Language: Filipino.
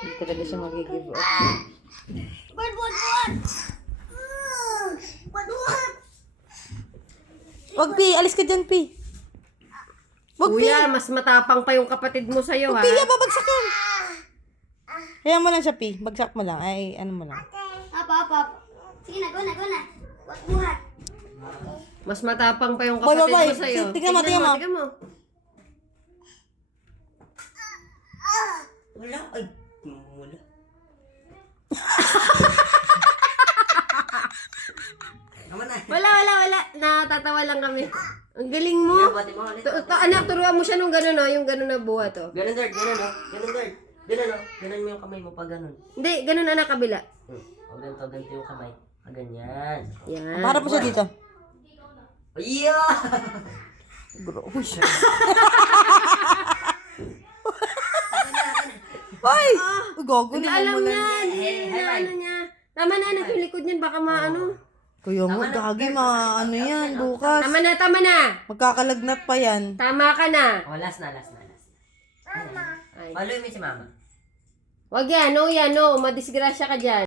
Hindi talaga siya mag-give up. Wag, Pi. Alis ka dyan, Pi. Wag, Pi. Kuya, mas matapang pa yung kapatid mo sa'yo, ha? Pi, babagsak yan. Hayaan mo lang siya, Pi. Bagsak mo lang. Ay, ano mo lang. Apa. Sige na, go na. Wag buhat. Mas matapang pa yung Boy, kapatid boy. mo sa'yo. Tingnan mo. Tingnan mo. Wala. Ay, wala. Naman na. Wala. Natatawa lang kami. Ang galing mo. Bati mo ulit. Anak, turuan mo siya nung gano'n, no? Yung gano'n na buhat, oh. Ganun, Dard. Ganun, no? Ganun, Dard. Ganun, no? Ganun mo yung kamay mo pag ganun. Hindi, gano'n anak, kabila. Huwag ganito yung kamay. Ganyan. Yan. Para pa siya dito. Yeah! Gross siya. Ay! Gago Hindi na alam mo niya. lang. Ano niya. Tama na, anak, yung likod niyan, baka maano. Kuya mo, gagi, ano yan, bukas. Tama na. Magkakalagnat pa yan. Tama ka na. Oh, last na. Ay. Follow mo si mama. Wag yan, no, madisgrasya ka dyan.